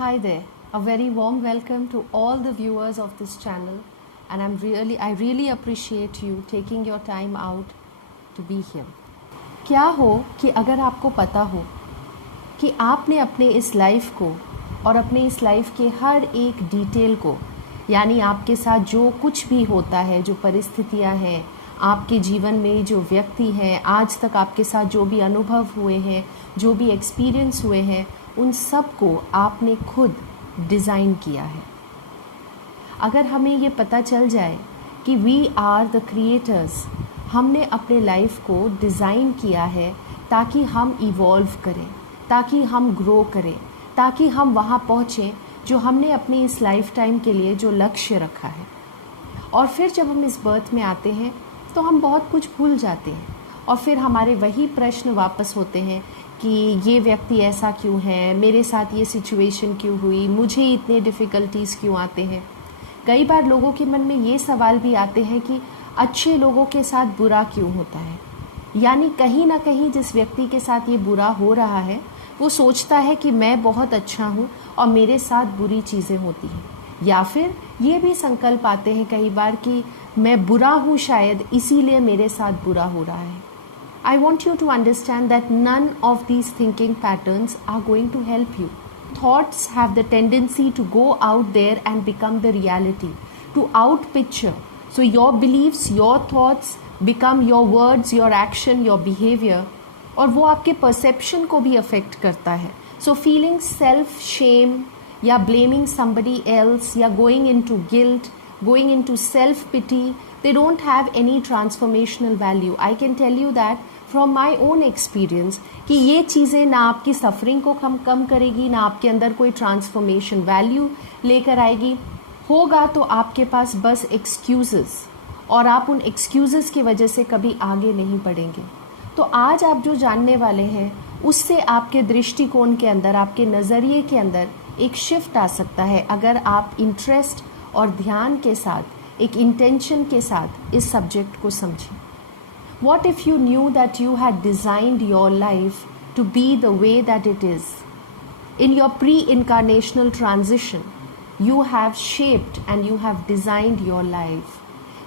Hi there. A very warm welcome to all the viewers of this channel, and I really appreciate you taking your time out to be here. क्या हो कि अगर आपको पता हो कि आपने अपने इस लाइफ को और अपने इस लाइफ के हर एक डिटेल को, यानी आपके साथ जो कुछ भी होता है, जो परिस्थितियां हैं, आपके जीवन में जो व्यक्ति हैं, आज तक आपके साथ जो भी अनुभव हुए हैं, जो भी एक्सपीरियंस हुए हैं, उन सब को आपने खुद डिज़ाइन किया है। अगर हमें ये पता चल जाए कि वी आर द क्रिएटर्स, हमने अपने लाइफ को डिज़ाइन किया है ताकि हम इवॉल्व करें, ताकि हम ग्रो करें, ताकि हम वहाँ पहुँचें जो हमने अपनी इस लाइफ टाइम के लिए जो लक्ष्य रखा है। और फिर जब हम इस बर्थ में आते हैं तो हम बहुत कुछ भूल जाते हैं और फिर हमारे वही प्रश्न वापस होते हैं कि ये व्यक्ति ऐसा क्यों है, मेरे साथ ये सिचुएशन क्यों हुई, मुझे इतने डिफ़िकल्टीज़ क्यों आते हैं। कई बार लोगों के मन में ये सवाल भी आते हैं कि अच्छे लोगों के साथ बुरा क्यों होता है। यानी कहीं ना कहीं जिस व्यक्ति के साथ ये बुरा हो रहा है वो सोचता है कि मैं बहुत अच्छा हूँ और मेरे साथ बुरी चीज़ें होती हैं, या फिर ये भी संकल्प आते हैं कई बार कि मैं बुरा हूँ शायद इसीलिए मेरे साथ बुरा हो रहा है। I want you to understand that none of these thinking patterns are going to help you. Thoughts have the tendency to go out there and become the reality, to outpicture. So your beliefs, your thoughts become your words, your action, your behavior, और वो आपके perception को भी affect करता है. So feeling self shame या blaming somebody else या going into guilt, going into self pity, they don't have any transformational value. I can tell you that from my own experience कि ये चीज़ें ना आपकी सफरिंग को कम करेगी, ना आपके अंदर कोई ट्रांसफॉर्मेशन वैल्यू लेकर आएगी। होगा तो आपके पास बस एक्सक्यूज़ेस, और आप उन एक्सक्यूज़ेस की वजह से कभी आगे नहीं बढ़ेंगे। तो आज आप जो जानने वाले हैं उससे आपके दृष्टिकोण के अंदर, आपके नज़रिए के अंदर एक शिफ्ट आ सकता है अगर आप इंटरेस्ट और ध्यान के साथ, एक इंटेंशन के साथ इस सब्जेक्ट को समझें। What if you knew that you had designed your life to be the way that it is? In your pre-incarnational transition, you have shaped and you have designed your life.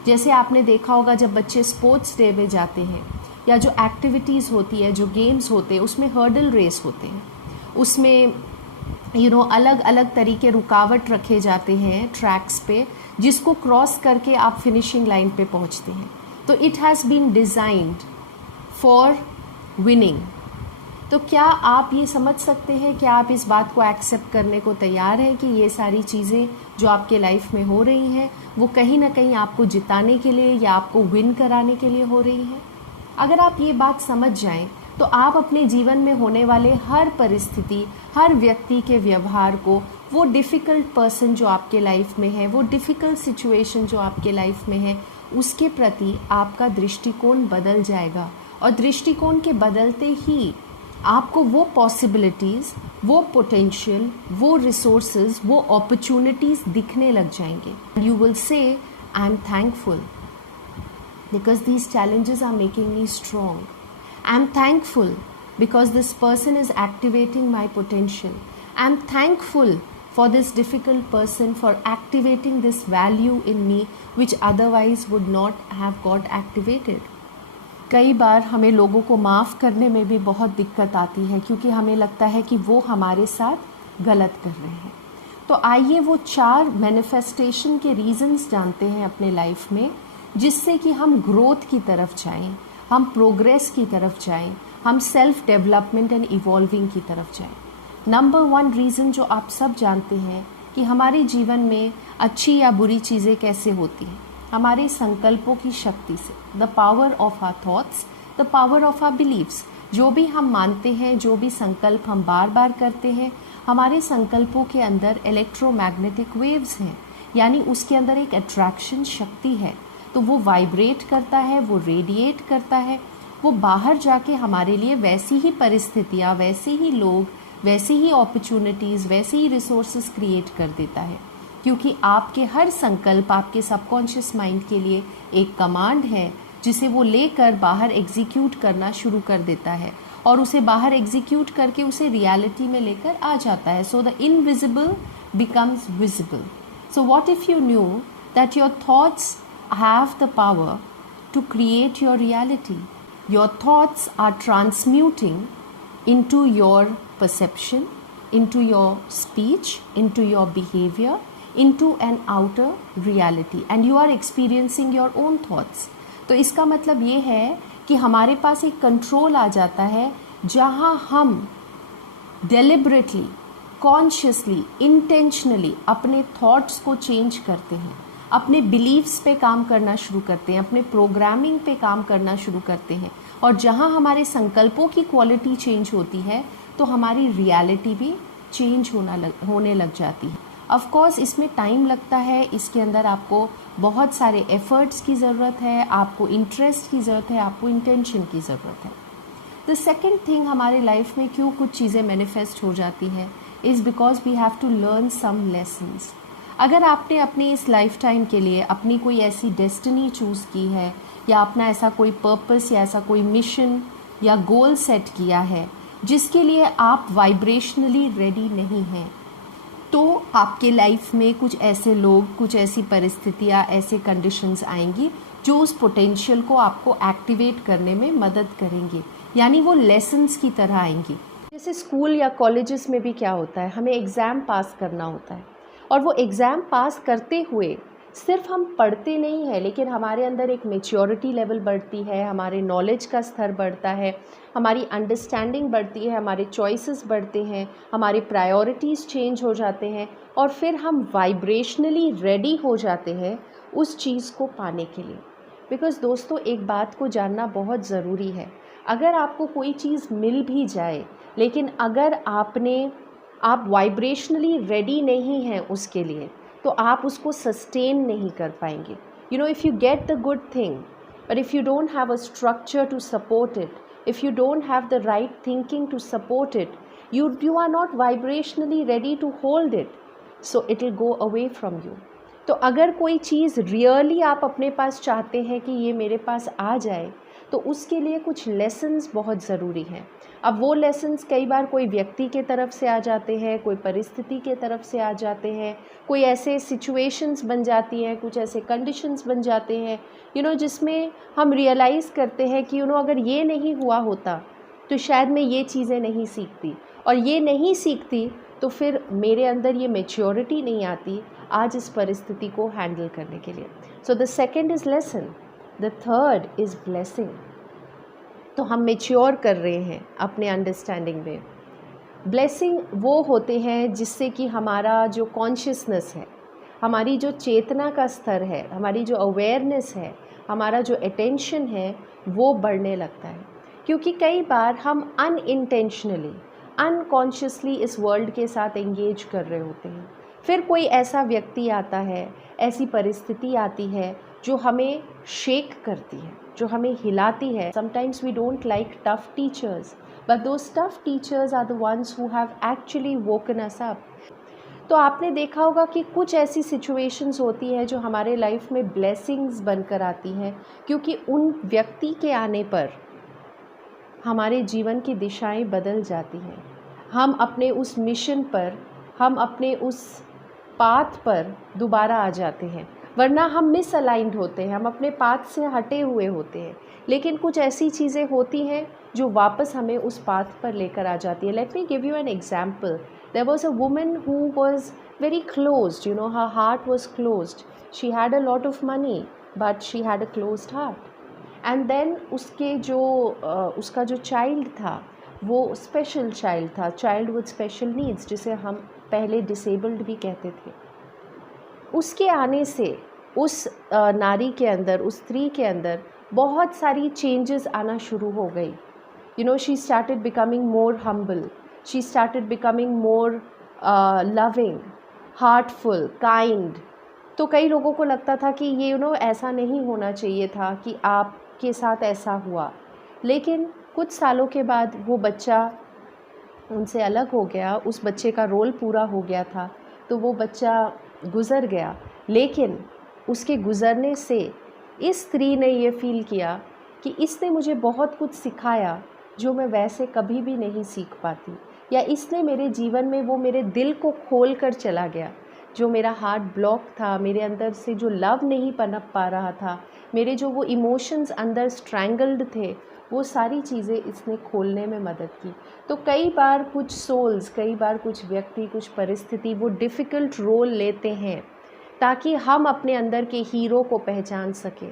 जैसे आपने देखा होगा जब बच्चे sports day में जाते हैं या जो एक्टिविटीज़ होती है, जो गेम्स होते हैं, उसमें हर्डल रेस होते हैं, उसमें अलग अलग तरीके रुकावट रखे जाते हैं ट्रैक्स पे, जिसको क्रॉस करके आप फिनिशिंग लाइन पे पहुंचते हैं। तो it has been designed for winning. तो क्या आप ये समझ सकते हैं, क्या आप इस बात को एक्सेप्ट करने को तैयार हैं कि ये सारी चीज़ें जो आपके लाइफ में हो रही हैं वो कहीं ना कहीं आपको जिताने के लिए या आपको विन कराने के लिए हो रही हैं? अगर आप ये बात समझ जाएं तो आप अपने जीवन में होने वाले हर परिस्थिति, हर व्यक्ति के व्यवहार को, वो डिफ़िकल्ट पर्सन जो आपके लाइफ में है, वो डिफ़िकल्ट सिचुएशन जो आपके लाइफ में है, उसके प्रति आपका दृष्टिकोण बदल जाएगा। और दृष्टिकोण के बदलते ही आपको वो पॉसिबिलिटीज़, वो पोटेंशियल, वो रिसोर्सेज, वो अपॉर्चुनिटीज़ दिखने लग जाएंगे। You will say I am thankful because these challenges are making me strong. I am thankful because this person is activating my potential. I am thankful for this difficult person for activating this value in me which otherwise would not have got activated. कई बार हमें लोगों को माफ़ करने में भी बहुत दिक्कत आती है क्योंकि हमें लगता है कि वो हमारे साथ गलत कर रहे हैं। तो आइए वो 4 मैनिफेस्टेशन के रीजंस जानते हैं अपने लाइफ में, जिससे कि हम ग्रोथ की तरफ जाएं, हम प्रोग्रेस की तरफ जाएं, हम सेल्फ डेवलपमेंट एंड इवॉल्विंग की तरफ जाएं। नंबर 1 रीज़न जो आप सब जानते हैं कि हमारे जीवन में अच्छी या बुरी चीज़ें कैसे होती हैं, हमारे संकल्पों की शक्ति से। The power of our thoughts, the power of our beliefs. जो भी हम मानते हैं, जो भी संकल्प हम बार बार करते हैं, हमारे संकल्पों के अंदर इलेक्ट्रोमैग्नेटिक वेव्स हैं, यानी उसके अंदर एक अट्रैक्शन शक्ति है। तो वो वाइब्रेट करता है, वो रेडिएट करता है, वो बाहर जाके हमारे लिए वैसी ही परिस्थितियाँ, वैसे ही लोग, वैसी ही अपॉर्चुनिटीज़, वैसे ही रिसोर्सेज क्रिएट कर देता है। क्योंकि आपके हर संकल्प आपके सबकॉन्शियस माइंड के लिए एक कमांड है जिसे वो लेकर बाहर एग्जीक्यूट करना शुरू कर देता है। और उसे बाहर एग्जीक्यूट करके उसे रियलिटी में लेकर आ जाता है. So the invisible becomes visible. So what if you knew that your thoughts have the power to create your reality? Your thoughts are transmuting into your perception, into your speech, into your behavior, into an outer reality, and you are experiencing your own thoughts. तो इसका मतलब ये है कि हमारे पास एक control आ जाता है जहाँ हम deliberately, कॉन्शियसली, इंटेंशनली अपने थॉट्स को चेंज करते हैं, अपने बिलीव्स पे काम करना शुरू करते हैं, अपने प्रोग्रामिंग पे काम करना शुरू करते हैं. और जहाँ हमारे संकल्पों की क्वालिटी चेंज होती है तो हमारी रियलिटी भी चेंज होने लग जाती है. ऑफ कोर्स इसमें टाइम लगता है, इसके अंदर आपको बहुत सारे एफर्ट्स की ज़रूरत है, आपको इंटरेस्ट की ज़रूरत है, आपको इंटेंशन की ज़रूरत है. द सेकेंड थिंग, हमारे लाइफ में क्यों कुछ चीज़ें मैनिफेस्ट हो जाती हैं is because we have to learn some lessons. अगर आपने अपनी इस लाइफ टाइम के लिए अपनी कोई ऐसी डेस्टिनी चूज़ की है या अपना ऐसा कोई पर्पस या ऐसा कोई मिशन या गोल सेट किया है जिसके लिए आप वाइब्रेशनली रेडी नहीं हैं, तो आपके लाइफ में कुछ ऐसे लोग, कुछ ऐसी परिस्थितियाँ, ऐसे कंडीशंस आएंगी जो उस पोटेंशियल को आपको एक्टिवेट करने में मदद करेंगे, यानी वो लेसन्स की तरह आएंगी. जैसे स्कूल या कॉलेजेस में भी क्या होता है, हमें एग्ज़ाम पास करना होता है और वो एग्ज़ाम पास करते हुए सिर्फ हम पढ़ते नहीं हैं, लेकिन हमारे अंदर एक मैच्योरिटी लेवल बढ़ती है, हमारे नॉलेज का स्तर बढ़ता है, हमारी अंडरस्टैंडिंग बढ़ती है, हमारे चॉइसेस बढ़ते हैं, हमारे प्रायोरिटीज़ चेंज हो जाते हैं और फिर हम वाइब्रेशनली रेडी हो जाते हैं उस चीज़ को पाने के लिए. बिकॉज़ दोस्तों, एक बात को जानना बहुत ज़रूरी है, अगर आपको कोई चीज़ मिल भी जाए लेकिन अगर आप वाइब्रेशनली रेडी नहीं हैं उसके लिए, तो आप उसको सस्टेन नहीं कर पाएंगे. You know, if you get the good thing but if you don't have a structure to support it, if you don't have the right thinking to support it, you are not vibrationally ready to hold it, so it will go away from you. तो अगर कोई चीज़ really आप अपने पास चाहते हैं कि ये मेरे पास आ जाए, तो उसके लिए कुछ लेसन्स बहुत ज़रूरी हैं. अब वो लेसन्स कई बार कोई व्यक्ति के तरफ से आ जाते हैं, कोई परिस्थिति के तरफ से आ जाते हैं, कोई ऐसे सिचुएशंस बन जाती हैं, कुछ ऐसे कंडीशंस बन जाते हैं जिसमें हम रियलाइज़ करते हैं कि अगर ये नहीं हुआ होता तो शायद मैं ये चीज़ें नहीं सीखती, और ये नहीं सीखती तो फिर मेरे अंदर ये मैच्योरिटी नहीं आती आज इस परिस्थिति को हैंडल करने के लिए. So the second is lesson, the third is blessing. तो हम मैच्योर कर रहे हैं अपने अंडरस्टैंडिंग में. ब्लेसिंग वो होते हैं जिससे कि हमारा जो कॉन्शियसनेस है, हमारी जो चेतना का स्तर है, हमारी जो अवेयरनेस है, हमारा जो अटेंशन है, वो बढ़ने लगता है. क्योंकि कई बार हम अनइंटेंशनली, अनकॉन्शियसली इस वर्ल्ड के साथ एंगेज कर रहे होते हैं. फिर कोई ऐसा व्यक्ति आता है, ऐसी परिस्थिति आती है जो हमें शेक करती है, जो हमें हिलाती है. Sometimes we don't like tough teachers, but those tough teachers are the ones who have actually woken us up. तो आपने देखा होगा कि कुछ ऐसी सिचुएशंस होती है जो हमारे लाइफ में ब्लेसिंग्स बनकर आती हैं, क्योंकि उन व्यक्ति के आने पर हमारे जीवन की दिशाएं बदल जाती हैं. हम अपने उस मिशन पर, हम अपने उस पाथ पर दोबारा आ जाते हैं, वरना हम मिसअलाइंड होते हैं, हम अपने पाथ से हटे हुए होते हैं. लेकिन कुछ ऐसी चीज़ें होती हैं जो वापस हमें उस पाथ पर लेकर आ जाती है. Let me give you an example. There was a woman who was very closed, her heart was closed. She had a lot of money but she had a closed heart. And then उसका जो child था वो special child था, child with special needs, जिसे हम पहले disabled भी कहते थे. उसके आने से उस नारी के अंदर, उस स्त्री के अंदर बहुत सारी चेंजेस आना शुरू हो गई. She started becoming more humble, she started becoming more loving, heartful, kind. तो कई लोगों को लगता था कि ये ऐसा नहीं होना चाहिए था कि आपके साथ ऐसा हुआ. लेकिन कुछ सालों के बाद वो बच्चा उनसे अलग हो गया, उस बच्चे का रोल पूरा हो गया था, तो वो बच्चा गुज़र गया. लेकिन उसके गुज़रने से इस स्त्री ने ये फ़ील किया कि इसने मुझे बहुत कुछ सिखाया जो मैं वैसे कभी भी नहीं सीख पाती, या इसने मेरे जीवन में वो मेरे दिल को खोल कर चला गया। जो मेरा हार्ट ब्लॉक था, मेरे अंदर से जो लव नहीं पनप पा रहा था, मेरे जो वो इमोशंस अंदर स्ट्रैंगल्ड थे, वो सारी चीज़ें इसने खोलने में मदद की। तो कई बार कुछ सोल्स, कई बार कुछ व्यक्ति, कुछ परिस्थिति वो डिफ़िकल्ट रोल लेते हैं ताकि हम अपने अंदर के हीरो को पहचान सकें।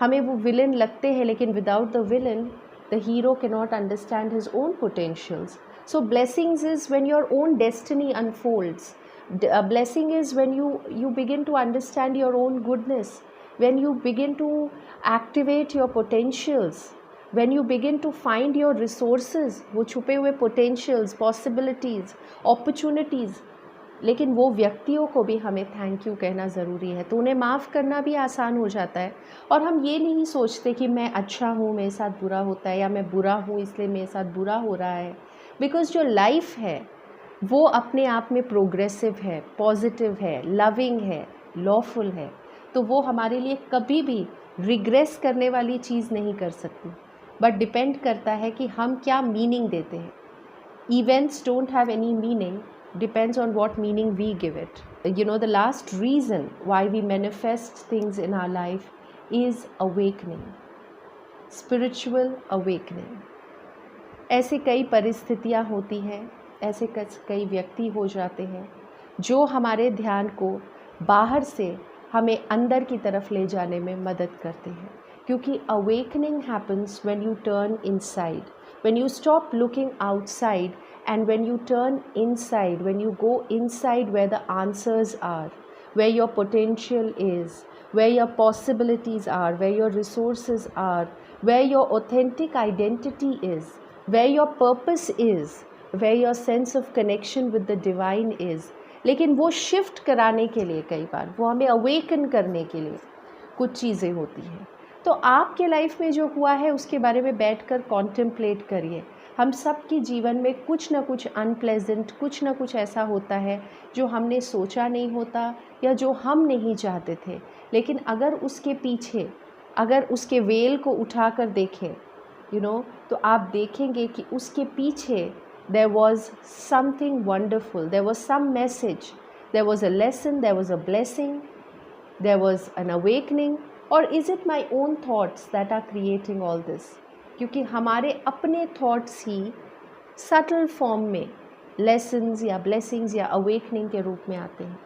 हमें वो विलन लगते हैं, लेकिन without the villain the hero cannot understand his own potentials. So blessings is when your own destiny unfolds. A blessing is when you begin to understand your own goodness, when you begin to activate your potentials, when you begin to find your resources, वो छुपे हुए potentials, possibilities, opportunities। लेकिन वो व्यक्तियों को भी हमें thank you कहना ज़रूरी है, तो उन्हें माफ़ करना भी आसान हो जाता है। और हम ये नहीं सोचते कि मैं अच्छा हूँ, मेरे साथ बुरा होता है, या मैं बुरा हूँ इसलिए मेरे साथ बुरा हो रहा है। बिकॉज़ जो लाइफ है वो अपने आप में प्रोग्रेसिव है, पॉजिटिव है, लविंग है, लॉफुल है। तो वो हमारे लिए कभी भी रिग्रेस करने वाली चीज़ नहीं कर सकती, बट डिपेंड करता है कि हम क्या मीनिंग देते हैं। Events don't have any meaning, depends on what meaning we give it. You know, the last reason why we manifest things in our life is awakening, spiritual awakening. ऐसे कई परिस्थितियाँ होती हैं, ऐसे कई व्यक्ति हो जाते हैं जो हमारे ध्यान को बाहर से हमें अंदर की तरफ ले जाने में मदद करते हैं। क्योंकि awakening happens when you turn inside, when you stop looking outside and when you turn inside, when you go inside where the answers are, where your potential is, where your possibilities are, where your resources are, where your authentic identity is, where your purpose is, where your sense of connection with the divine is। लेकिन वो shift कराने के लिए कई बार, वो हमें awaken करने के लिए कुछ चीज़ें होती हैं। तो आपके लाइफ में जो हुआ है उसके बारे में बैठकर कॉन्टेम्पलेट करिए। हम सब के जीवन में कुछ ना कुछ अनप्लेजेंट, कुछ ना कुछ ऐसा होता है जो हमने सोचा नहीं होता या जो हम नहीं चाहते थे, लेकिन अगर उसके पीछे, अगर उसके वेल को उठाकर देखें, तो आप देखेंगे कि उसके पीछे there was something wonderful, there was some message, there was a lesson, there was a blessing, there was an awakening। or is it my own thoughts that are creating all this? क्योंकि हमारे अपने thoughts ही subtle form में lessons या blessings या awakening के रूप में आते हैं।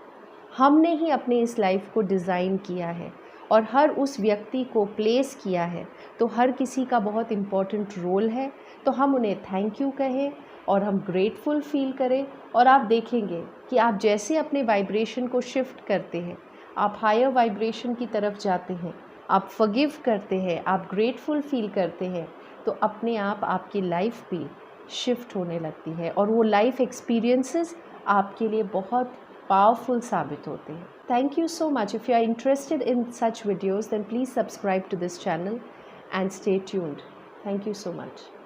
हमने ही अपने इस लाइफ को डिज़ाइन किया है और हर उस व्यक्ति को प्लेस किया है, तो हर किसी का बहुत इम्पॉर्टेंट रोल है। तो हम उन्हें थैंक यू कहें और हम ग्रेटफुल फील करें, और आप देखेंगे कि आप जैसे अपने वाइब्रेशन को शिफ्ट करते हैं, आप हायर वाइब्रेशन की तरफ जाते हैं, आप फॉरगिव करते हैं, आप ग्रेटफुल फील करते हैं, तो अपने आप आपकी लाइफ भी शिफ्ट होने लगती है और वो लाइफ एक्सपीरियंसेस आपके लिए बहुत पावरफुल साबित होते हैं। Thank you so much. If you are interested in such videos then please subscribe to this channel and stay tuned. Thank you so much.